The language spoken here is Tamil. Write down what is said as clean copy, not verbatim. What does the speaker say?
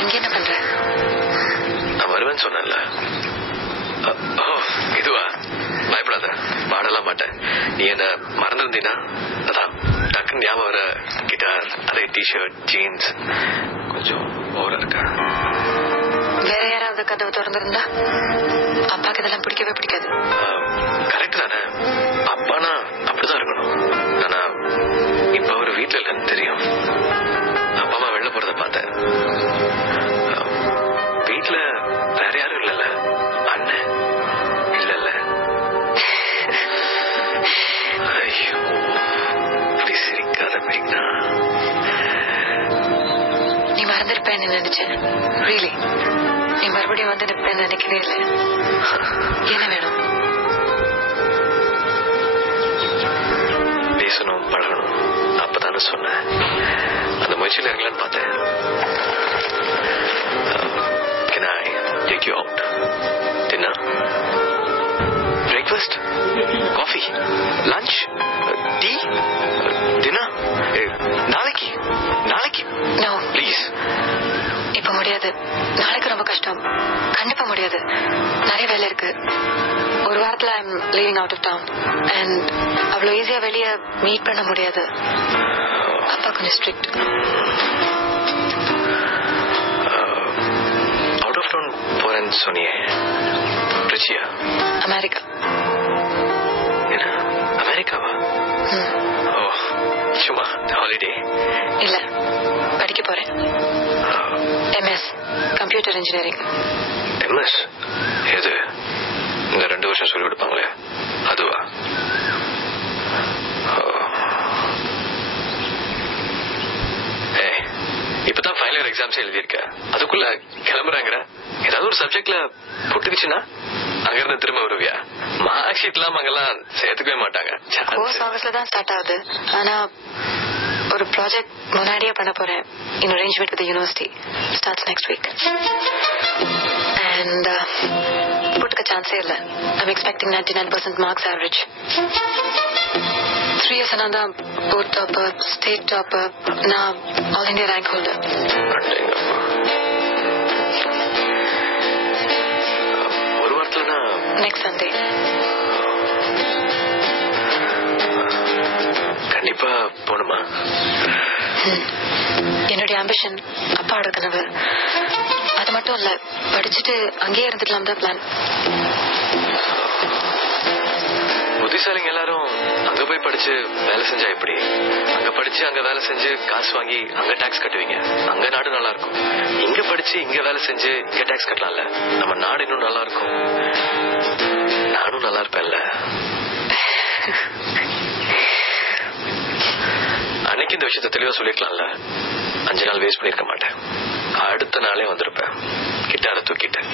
இங்க என்ன பண்ற? நான் வருவேன்னு சொன்னேன்ல. இதுவா? பயப்படாத, பாடலாம் மாட்டேன். நீ என்ன மறந்துருந்தீனா அதான் டக்குன்னு ஞாபகம் வர கிட்டார், அதே டிஷர்ட், ஜீன்ஸ் கொஞ்சம் ஓவரா இருக்கா. வேற யாராவது கதவு திறந்திருந்தா அப்பாக்கு இதெல்லாம் பிடிக்கவே பிடிக்காது. கரெக்ட் தானே? அப்பானா அப்படிதான் இருக்கணும். ஆனா இப்ப ஒரு வீட்டுல இல்லைன்னு தெரியும். அப்பா அம்மா வெளில போறத பார்த்தேன். வீட்டுல வேற யாரும் இல்லல்ல, அண்ணன் இல்லல்ல. ஐயோ, இப்படி சிரிக்காத மேக்னா. நீ மறந்திருப்பேன்னு நினைச்சேன். ரியலி நீ மறுபடியும் வந்து நிற்பேன்னு நினைக்கவே இல்லை. என்ன வேணும்? பேசணும், பழகணும். அப்பதானே சொன்னேன். அந்த முயற்சியில் இறங்கலான்னு பார்த்தேன். Can I take you out? Dinner? Breakfast? Coffee? Lunch? Tea? Dinner? நாளைக்கு நாளைக்கு நோ ப்ளீஸ். இப்ப முடியாது. நாளைக்கு ரொம்ப கஷ்டம். கண்டிப்பா முடியாது. நிறைய வேலை இருக்கு. ஒரு வாரத்துல I am leaving out of town and அவ்வளவு ஈஸியா வெளியே மீட் பண்ண முடியாது. அப்பா கொஞ்சம் ஸ்ட்ரிக்ட். அவுட் ஆஃப் டவுன் போறேன்னு சொன்னியே, ரிச்சியா? அமெரிக்கா. என்ன அமெரிக்காவா? ஓ, சும்மா ஹாலிடே? இல்ல, படிக்க போறேன். MS computer engineering. எம்எஸ்? எது? இந்த 2 வருஷம் சொல்லி கொடுப்பாங்களே அதுவா? இப்பதான் ஃபைனல் இயர் எக்ஸாம்ஸ் எழுதியிருக்க, அதுக்குள்ள கிளம்புறாங்கிற. ஏதாவது ஒரு சப்ஜெக்ட்ல புட்டுக்குச்சுன்னா அங்க இருந்து திரும்ப வருவியா? மார்க் ஷீட் எல்லாம் அங்கெல்லாம் சேர்த்துக்கவே மாட்டாங்க. கோர்ஸ் ஆகஸ்ட்ல தான் ஸ்டார்ட் ஆகுது. ஆனா ஒரு ப்ராஜெக்ட் முன்னாடியே பண்ண போறேன். இன் arrangement with university starts next week. And புட்டுக்க சான்ஸே இல்லை. I'm expecting 99% marks average. 3 years நான் தான் போர்ட் டாப்பர், ஸ்டேட் டாப்பர், நான் ஆல் இண்டியா ரேங்க் ஹோல்டர். ஒரு வாரத்துலனா நெக்ஸ்ட் சண்டே. கண்டிப்பா போணுமா? என்னுடைய ஆம்பிஷன் அப்பாவோட கனவு. அது மட்டும் இல்ல, படிச்சுட்டு அங்கேயே இருந்துக்கலாம் தான் பிளான். புத்திசாலிங்க எல்லாரும் அங்க போய் படிச்சு வேலை செஞ்சா எப்படி? அங்க படிச்சு அங்க வேலை செஞ்சு காசு வாங்கி அங்க டாக்ஸ் கட்டுவீங்க. அங்க நாடு நல்லா இருக்கும். இங்க படிச்சு இங்க வேலை செஞ்சு இங்க டாக்ஸ் கட்டலாம்ல. நம்ம நாடு இன்னும் நல்லா இருக்கும். நானும் நல்லா இருப்பேன்ல. அன்னைக்கு இந்த விஷயத்த தெளிவா சொல்லிருக்கலாம்ல. 5 நாள் வேஸ்ட் பண்ணிருக்க மாட்டேன். அடுத்த நாளே வந்திருப்பேன் கிட்டார தூக்கிட்டேன்.